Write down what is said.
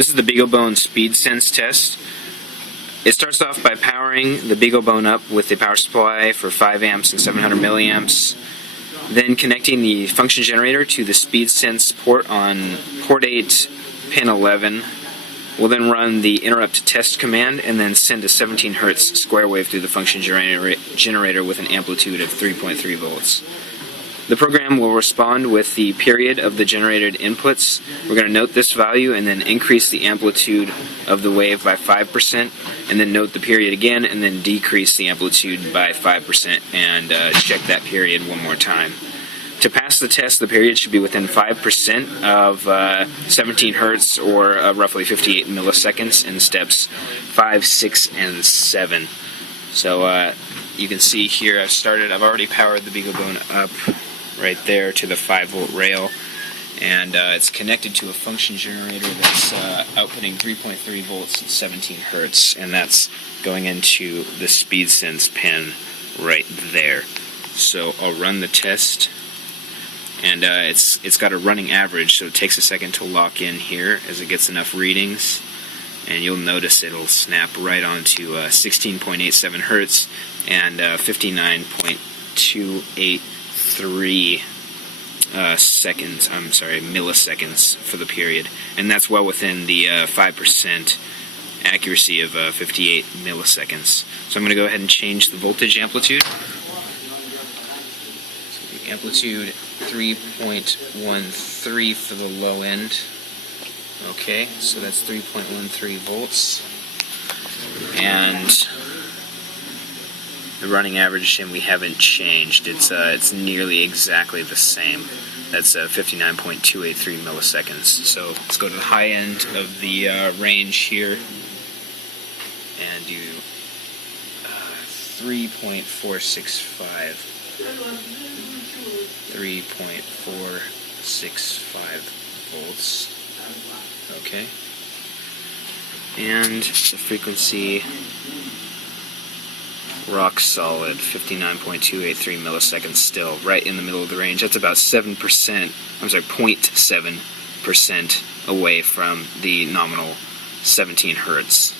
This is the BeagleBone speed sense test. It starts off by powering the BeagleBone up with the power supply for 5 amps and 700 milliamps, then connecting the function generator to the speed sense port on port 8, pin 11. We'll then run the interrupt test command and then send a 17 Hz square wave through the function generator with an amplitude of 3.3 volts. The program will respond with the period of the generated inputs. We're going to note this value and then increase the amplitude of the wave by 5%, and then note the period again and then decrease the amplitude by 5% and check that period one more time. To pass the test, the period should be within 5% of 17 Hertz or roughly 58 milliseconds in steps 5, 6, and 7. So you can see here I've already powered the BeagleBone up right there to the 5-volt rail, and it's connected to a function generator that's outputting 3.3 volts at 17 Hertz, and that's going into the speed sense pin right there. So I'll run the test, and it's got a running average, so it takes a second to lock in here as it gets enough readings, and you'll notice it'll snap right onto 16.87 Hertz and 59.283 milliseconds for the period, and that's well within the 5% accuracy of 58 milliseconds. So I'm going to go ahead and change the voltage amplitude. So the amplitude 3.13 for the low end. Okay, so that's 3.13 volts, and the running average, and we haven't changed. It's nearly exactly the same. That's 59.283 milliseconds. So let's go to the high end of the range here and do 3.465. 3.465 volts. Okay. And the frequency, rock solid, 59.283 milliseconds still, right in the middle of the range. That's about 0.7% away from the nominal 17 Hertz.